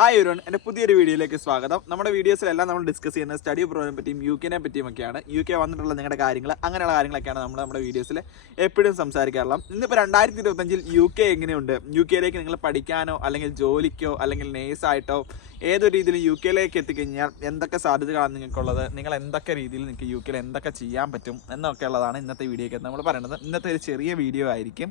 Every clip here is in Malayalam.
ഹായ് എവരിവൺ, എൻ്റെ പുതിയൊരു വീഡിയോയിലേക്ക് സ്വാഗതം. നമ്മുടെ വീഡിയോസിലെല്ലാം നമ്മൾ ഡിസ്കസ് ചെയ്യുന്നത് സ്റ്റഡി അബ്രോഡിനെ പറ്റിയും UK പറ്റിയുമൊക്കെയാണ്. UK വന്നിട്ടുള്ള നിങ്ങളുടെ കാര്യങ്ങൾ, അങ്ങനെയുള്ള കാര്യങ്ങളൊക്കെയാണ് നമ്മുടെ വീഡിയോസിൽ എപ്പോഴും സംസാരിക്കാറുള്ളത്. ഇന്നിപ്പോൾ 2025 UK എങ്ങനെയുണ്ട്, UKയിലേക്ക് നിങ്ങൾ പഠിക്കാനോ അല്ലെങ്കിൽ ജോലിക്കോ അല്ലെങ്കിൽ നേഴ്സായിട്ടോ ഏതൊരു രീതിയിൽ UKയിലേക്ക് എത്തിക്കഴിഞ്ഞാൽ എന്തൊക്കെ സാധ്യതകളാണ് നിങ്ങൾക്കുള്ളത്, നിങ്ങൾ എന്തൊക്കെ രീതിയിൽ നിങ്ങൾക്ക് UKയിൽ എന്തൊക്കെ ചെയ്യാൻ പറ്റും എന്നൊക്കെ ഉള്ളതാണ് ഇന്നത്തെ വീഡിയോയ്ക്ക് നമ്മൾ പറയുന്നത്. ഇന്നത്തെ ഒരു ചെറിയ വീഡിയോ ആയിരിക്കും.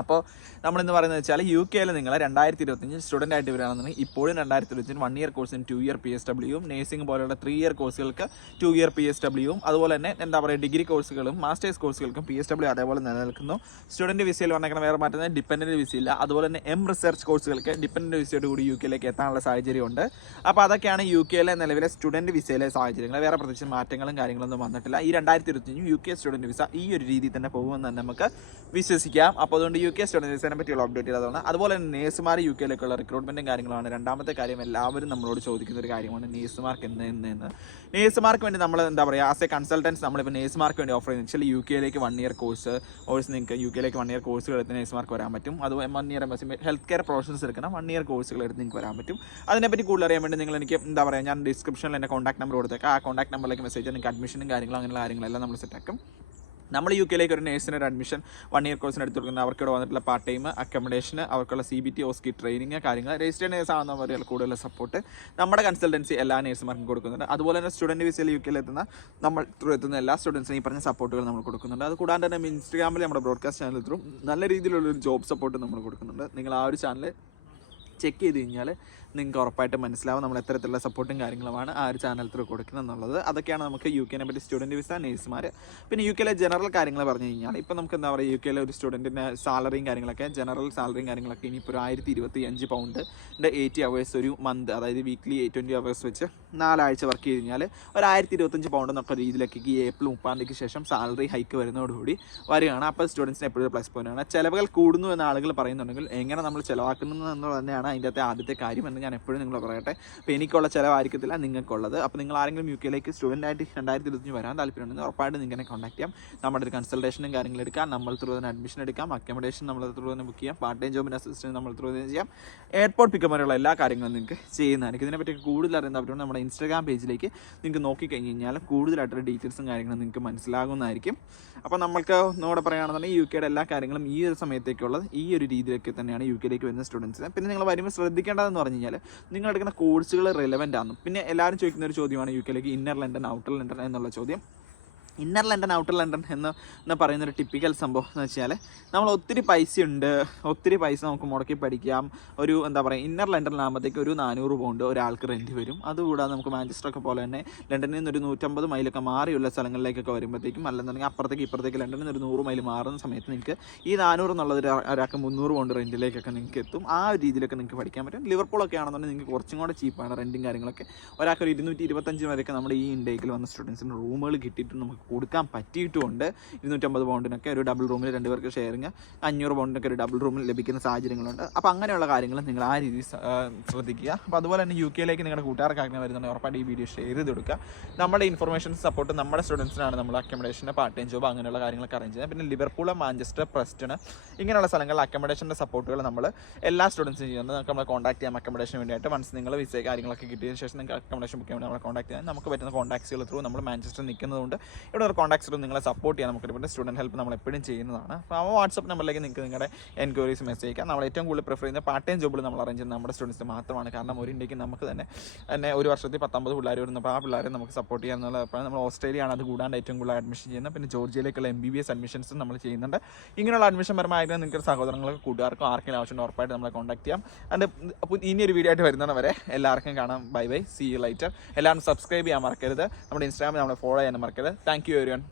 അപ്പോൾ നമ്മളിന്ന് പറയുന്നത് വെച്ചാൽ UKയിൽ നിങ്ങൾ 2025 സ്റ്റുഡൻ്റ് ആയിട്ട് വരികയാണെന്നുണ്ടെങ്കിൽ ഇപ്പോഴും 2025 1 ഇയർ കോഴ്സിന് 2 ഇയർ PSWയും നേഴ്സിംഗ് പോലെയുള്ള 3 ഇയർ കോഴ്സുകൾക്ക് 2 ഇയർ PSWയും അതുപോലെ തന്നെ എന്താ പറയുക ഡിഗ്രി കോഴ്സുകളും മാസ്റ്റേഴ്സ് കോഴ്സുകൾക്കും PSW അതേപോലെ നിലനിൽക്കുന്നു. സ്റ്റുഡൻറ്റ് വിസയിൽ വന്നേക്കണം വേറെ മാറ്റുന്നത് ഡിപ്പെൻഡൻറ്റ് വിസയില്ല. അതുപോലെ തന്നെ റിസർച്ച് കോഴ്സുകൾക്ക് ഡിപ്പെൻഡൻറ്റ് വിസയോട് കൂടി UKയിലേക്ക് എത്താനുള്ള സാഹചര്യമുണ്ട്. അപ്പോൾ അതൊക്കെയാണ് UKയിലെ നിലവിലെ സ്റ്റുഡൻറ്റ് വിസയിലെ സാഹചര്യങ്ങൾ. വേറെ പ്രത്യേകിച്ച് മാറ്റങ്ങളും കാര്യങ്ങളൊന്നും വന്നിട്ടില്ല. ഈ 2025 UK സ്റ്റുഡൻറ്റ് വിസ ഈ ഒരു രീതിയിൽ തന്നെ പോകുമെന്ന് തന്നെ നമുക്ക് വിശ്വസിക്കാം. അപ്പോൾ അതുകൊണ്ട് UK സ്റ്റുഡൻറ്റ് വിസയെ പറ്റിയുള്ള അപ്ഡേറ്റ് ചെയ്തതാണ്. അതുപോലെ തന്നെ നേഴ്സുമാർ UKയിലേക്കുള്ള റിക്രൂട്ട്മെൻറ്റും കാര്യങ്ങളാണ് രണ്ടാമത്തെ കാര്യം. എല്ലാവരും നമ്മളോട് ചോദിക്കുന്ന ഒരു കാര്യമാണ് നേഴ്സുമാർക്ക് എന്ന്. നേഴ്സുമാർക്ക് വേണ്ടി നമ്മൾ എന്താ പറയുക ആസ് എ കൺസൾട്ടൻസ് നമ്മളിപ്പോൾ നേഴ്സുമാർക്ക് വേണ്ടി ഓഫർ ചെയ്യുന്നത് ആക്ച്വലി UKയിലേക്ക് 1 ഇയർ കോഴ്സ് നിങ്ങൾക്ക് UKയിലേക്ക് 1 ഇയർ കോഴ്സുകൾ എടുത്ത് നേഴ്സുമാർക്ക് വരാൻ പറ്റും. അതുപോലെ 1 ഇയർ ഹെൽത്ത് കെയർ പ്രൊഫഷൻസ് എടുക്കണം 1 ഇയർ കോഴ്സുകൾ എടുത്ത് നിങ്ങൾക്ക് വരാൻ പറ്റും. അതിനെപ്പറ്റി കൂടുതൽ അറിയാൻ വേണ്ടി നിങ്ങൾ എനിക്ക് എന്താ പറയുക ഞാൻ ഡിസ്ക്രിപ്ഷനിൽ എൻ്റെ കോൺടാക്ട് നമ്പർ കൊടുത്തേക്കാം. ആ കോൺടാക്ട് നമ്പറിലേക്ക് മെസ്സേജ് നിങ്ങൾക്ക് അഡ്മിഷനും കാര്യങ്ങളും അങ്ങനെയുള്ള കാര്യങ്ങളെല്ലാം നമ്മൾ സെറ്റാക്കും. നമ്മൾ UKയിലേക്ക് ഒരു നേഴ്സിന് ഒരു അഡ്മിഷൻ 1 ഇയർ കോഴ്സിന് എടുത്ത് കൊടുക്കുന്നത് അവർക്ക് ഇവിടെ വന്നിട്ടുള്ള പാർട്ട് ടൈം അക്കോമഡേഷൻ അവർക്കുള്ള CBT OSCE ട്രെയിനിങ് കാര്യങ്ങൾ രജിസ്റ്റേഡ് നേഴ്സ് ആവുന്നവർ കൂടുതൽ സപ്പോർട്ട് നമ്മുടെ കൺസൾട്ടൻസി എല്ലാ നേഴ്സുമാർക്കും കൊടുക്കുന്നുണ്ട്. അതുപോലെ തന്നെ സ്റ്റുഡൻറ്റ് വിസയിൽ UKയിൽ എത്തുന്ന നമ്മൾ എത്തുന്ന എല്ലാ സ്റ്റുഡൻസിനും ഈ പറഞ്ഞ സപ്പോർട്ടുകൾ നമ്മൾ കൊടുക്കുന്നുണ്ട്. അത് കൂടാതെ തന്നെ ഇൻസ്റ്റാഗ്രാമിൽ നമ്മുടെ ബ്രോഡ്കാസ്റ്റ് ചാനൽ ത്രൂ നല്ല രീതിയിലുള്ളൊരു ജോബ് സപ്പോർട്ട് നമ്മൾ കൊടുക്കുന്നുണ്ട്. നിങ്ങൾ ആ ഒരു ചാനൽ ചെക്ക് ചെയ്ത് കഴിഞ്ഞാൽ നിങ്ങൾക്ക് ഉറപ്പായിട്ട് മനസ്സിലാവും നമ്മൾ എത്തരത്തിലുള്ള സപ്പോർട്ടും കാര്യങ്ങളുമാണ് ആ ഒരു ചാനൽ ത്രൂ കൊടുക്കുന്നത് എന്നുള്ളത്. അതൊക്കെയാണ് നമുക്ക് UKനെ പറ്റി സ്റ്റുഡൻറ്റ് വിസ നേഴ്സുമാർ. പിന്നെ UKയിലെ ജനറൽ കാര്യങ്ങൾ പറഞ്ഞു കഴിഞ്ഞാൽ ഇപ്പോൾ നമുക്ക് എന്താ പറയുക UKയിലെ ഒരു സ്റ്റുഡൻറ്റിൻ്റെ സാലറിയും കാര്യങ്ങളൊക്കെ ജനറൽ സാലറിയും കാര്യങ്ങളൊക്കെ ഇനിയിപ്പോൾ ഒരു 1025 പൗണ്ടിൻ്റെ 80 അവേഴ്സ് ഒരു മന്ത്, അതായത് വീക്ക്ലി 20 അവേഴ്സ് വെച്ച് 4 ആഴ്ച വർക്ക് ചെയ്ത് കഴിഞ്ഞാൽ ഒരു 1025 പൗണ്ട് എന്നൊക്കെ രീതിയിലേക്ക് ഈ ഏപ്രിൽ 30 ശേഷം സാലറി ഹൈക്ക് വരുന്നതോടുകൂടി വരികയാണ്. അപ്പോൾ സ്റ്റുഡൻസിന് എപ്പോഴും പ്ലസ് പോയിൻ്റാണ്. ചിലവുകൾ കൂടുന്നു എന്ന് ആളുകൾ പറയുന്നുണ്ടെങ്കിൽ എങ്ങനെ നമ്മൾ ചിലവാക്കുന്നു എന്നുള്ളത് തന്നെയാണ് അതിൻ്റെ അകത്തെ ആദ്യത്തെ കാര്യം എന്ന് ഞാൻ എപ്പോഴും നിങ്ങൾ പറയട്ടെ. അപ്പോൾ എനിക്കുള്ള ചിലവായിരിക്കത്തില്ല നിങ്ങൾക്കുള്ളത്. അപ്പോൾ നിങ്ങൾ ആരെങ്കിലും UKയിലേക്ക് സ്റ്റുഡൻ്റ് ആയിട്ട് 2025 വരാൻ താല്പര്യമുണ്ടെങ്കിൽ ഉറപ്പായിട്ട് നിങ്ങളെ കോൺടാക്ട് ചെയ്യാം. നമ്മുടെ ഒരു കൺസൾട്ടേഷനും കാര്യങ്ങൾ എടുക്കാം, നമ്മൾ ത്രൂ തന്നെ അഡ്മിഷൻ എടുക്കാം, അക്കോമഡേഷൻ നമ്മൾ ത്രൂ തന്നെ ബുക്ക് ചെയ്യാം, പാർട്ട് ടൈം ജോബിന് അസിസ്റ്റൻറ്റ് നമ്മൾ ത്രൂ തന്നെ ചെയ്യാം, എയർപോർട്ട് പിക്കപ്പ് വരെയുള്ള എല്ലാ കാര്യങ്ങളും നിങ്ങൾക്ക് ചെയ്യുന്നതായിരിക്കും. ഇതിനെപ്പറ്റി കൂടുതൽ അറിയുന്ന അവരോട് നമ്മുടെ ഇൻസ്റ്റാഗ്രാം പേജിലേക്ക് നിങ്ങൾക്ക് നോക്കിക്കഴിഞ്ഞ് കഴിഞ്ഞാൽ കൂടുതലായിട്ടൊരു ഡീറ്റെയിൽസും കാര്യങ്ങളും നിങ്ങൾക്ക് മനസ്സിലാകുന്നതായിരിക്കും. അപ്പോൾ നമ്മൾക്ക് ഒന്നുകൂടെ പറയുകയാണെന്നുണ്ടെങ്കിൽ UKയുടെ എല്ലാ കാര്യങ്ങളും ഈ ഒരു സമയത്തേക്കുള്ളത് ഈ ഒരു രീതിയിലൊക്കെ തന്നെയാണ് UKയിലേക്ക് വരുന്ന സ്റ്റുഡൻസിന്. പിന്നെ നിങ്ങൾ വരുമ്പോൾ ശ്രദ്ധിക്കേണ്ടതെന്ന് പറഞ്ഞു കഴിഞ്ഞാൽ നിങ്ങൾ എടുക്കുന്ന കോഴ്സുകൾ റെലവൻ്റ് ആണ്. പിന്നെ എല്ലാവരും ചോദിക്കുന്ന ഒരു ചോദ്യമാണ് UKയിലേക്ക് ഇന്നർ ലണ്ടൻ ഔട്ടർ ലണ്ടൻ എന്നുള്ള ചോദ്യം. ഇന്നർ ലണ്ടൻ ഔട്ടർ ലണ്ടൻ എന്ന് പറയുന്നൊരു ടിപ്പിക്കൽ സംഭവം എന്ന് വെച്ചാൽ നമ്മൾ ഒത്തിരി പൈസ നമുക്ക് മുടക്കി പഠിക്കാം. ഒരു എന്താ പറയുക ഇന്നർ ലണ്ടനിലാകുമ്പോഴത്തേക്ക് ഒരു 400 പൗണ്ട് ഒരാൾക്ക് റെൻറ്റ് വരും. അതുകൂടാതെ നമുക്ക് മാഞ്ചസ്റ്ററൊക്കെ പോലെ തന്നെ ലണ്ടനിൽ നിന്നൊരു 150 മൈലൊക്കെ മാറിയുള്ള സ്ഥലങ്ങളിലേക്കൊക്കെ വരുമ്പോഴത്തേക്കും അല്ലെന്നുണ്ടെങ്കിൽ അപ്പുറത്തേക്ക് ഇപ്പുറത്തേക്ക് ലണ്ടനിൽ നിന്ന് ഒരു 100 മൈൽ മാറുന്ന സമയത്ത് നിങ്ങൾക്ക് ഈ 400 എന്നുള്ളത് ഒരാൾക്ക് 300 പൗണ്ട് റെൻറ്റിലേക്കൊക്കെ നിങ്ങൾക്ക് എത്തും. ആ ഒരു രീതിയിലൊക്കെ നിങ്ങൾക്ക് പഠിക്കാൻ പറ്റും. ലിവർപൂളൊക്കെ ആണെന്നുണ്ടെങ്കിൽ നിങ്ങൾക്ക് കുറച്ചും കൂടെ ചീപ്പാണ് റെൻറ്റും കാര്യങ്ങളൊക്കെ. ഒരാൾക്ക് ഒരു 225 വരെയൊക്കെ നമ്മുടെ ഈ ഇൻഡേക്കിൽ വന്ന സ്റ്റുഡൻസിന് റൂമുകൾ കിട്ടിയിട്ട് നമുക്ക് കൊടുക്കാൻ പറ്റിയിട്ടുമുണ്ട്. 250 പൗണ്ടിനൊക്കെ ഒരു ഡബിൾ റൂമിൽ 2 പേർക്ക് ഷെയറിങ്, 500 പൗണ്ടിനൊക്കെ ഒരു ഡബിൾ റൂമിൽ ലഭിക്കുന്ന സാഹചര്യങ്ങളുണ്ട്. അപ്പോൾ അങ്ങനെയുള്ള കാര്യങ്ങൾ നിങ്ങൾ ആ രീതിയിൽ ശ്രദ്ധിക്കുക. അപ്പോൾ അതുപോലെ തന്നെ UKയിലേക്ക് നിങ്ങളുടെ കൂട്ടുകാർക്ക് അങ്ങനെ വരുന്നുണ്ടെങ്കിൽ ഉറപ്പായിട്ട് ഈ വീഡിയോ ഷെയർ ചെയ്ത് കൊടുക്കുക. നമ്മുടെ ഇൻഫർമേഷൻ സപ്പോർട്ട് നമ്മുടെ സ്റ്റുഡൻസിനാണ് നമ്മൾ അക്കോമഡേഷന് പാർട്ട് ടൈം ജോബ് അങ്ങനെയുള്ള കാര്യങ്ങളൊക്കെ അറേഞ്ച് ചെയ്യുന്നത്. പിന്നെ ലിവർപൂൾ, മാഞ്ചസ്റ്റർ, പ്രസ്റ്റൺ ഇങ്ങനെയുള്ള സ്ഥലങ്ങളിൽ അക്കോമഡേഷൻ്റെ സപ്പോർട്ടുകൾ നമ്മൾ എല്ലാ സ്റ്റുഡൻസിനും ചെയ്യുന്നത്. നമുക്ക് നമ്മളെ കോൺടാക്ട് ചെയ്യാം അക്കോമഡേഷന് വേണ്ടിയിട്ട്. വൺസ് നിങ്ങൾ വിസ കാര്യങ്ങളൊക്കെ കിട്ടിയതിന് ശേഷം നിങ്ങൾക്ക് അക്കോമഡേഷൻ ബുക്ക് ചെയ്യാൻ വേണ്ടി നമ്മളെ കോൺടാക്ട് ചെയ്യാൻ നമുക്ക് പറ്റുന്ന കോൺടാക്ട്സുകൾ ത്രൂ നമ്മൾ മാഞ്ചസ്റ്ററിൽ നിൽക്കുന്നതുകൊണ്ട് ഇവിടെ ഒരു കോൺടാക്ട്സിലും നിങ്ങളെ സപ്പോർട്ട് ചെയ്യാൻ നമുക്ക് ഇവിടെ സ്റ്റുഡൻറ്റ് ഹെൽപ്പ് നമ്മൾ എപ്പോഴും ചെയ്യുന്നതാണ്. അപ്പോൾ ആ വാട്സപ്പ് നമ്പറിലേക്ക് നിങ്ങൾക്ക് നിങ്ങളുടെ എൻക്വയറീസ് മെസ്സേജ് അയക്കാം. നമ്മൾ ഏറ്റവും കൂടുതൽ പ്രിഫർ ചെയ്യുന്ന പാർട്ട് ടൈം ജോബിൽ നമ്മൾ അറേഞ്ച് ചെയ്യുന്നത് നമ്മുടെ സ്റ്റുഡൻസിന് മാത്രമാണ്. കാരണം ഒരു ഇന്ത്യക്ക് നമുക്ക് തന്നെ ഒരു വർഷത്തിൽ 19 പിള്ളേർ വരുന്നപ്പോൾ ആ പിള്ളേരെ നമുക്ക് സപ്പോർട്ട് ചെയ്യാമെന്നുള്ളപ്പോൾ നമ്മൾ ഓസ്ട്രേലിയയാണ് അത് കൂടാണ്ട് ഏറ്റവും കൂടുതൽ അഡ്മിഷൻ ചെയ്യുന്നത്. പിന്നെ ജോർജിയയിലേക്കുള്ള MBBS അഡ്മിഷൻസും നമ്മൾ ചെയ്യുന്നുണ്ട്. ഇങ്ങനെയുള്ള അഡ്മിഷൻ പരമായിട്ട് നിങ്ങൾക്ക് സഹോദരങ്ങൾക്ക് കൂട്ടുകാർക്കും ആർക്കെങ്കിലും ആവശ്യമുണ്ട് ഉറപ്പായിട്ട് നമ്മളെ കോൺടാക്ട് ചെയ്യാം. ആൻഡ് അപ്പോൾ ഇനിയൊരു വീഡിയോ ആയിട്ട് വരുന്നവരെ എല്ലാവർക്കും കാണാം. Bye bye, see you later. എല്ലാവരും സബ്സ്ക്രൈബ് ചെയ്യാൻ മറക്കരുത്. നമ്മുടെ ഇൻസ്റ്റാഗ്രാമിൽ നമ്മളെ ഫോളോ ചെയ്യാൻ മറക്കരുത്. Thank you everyone.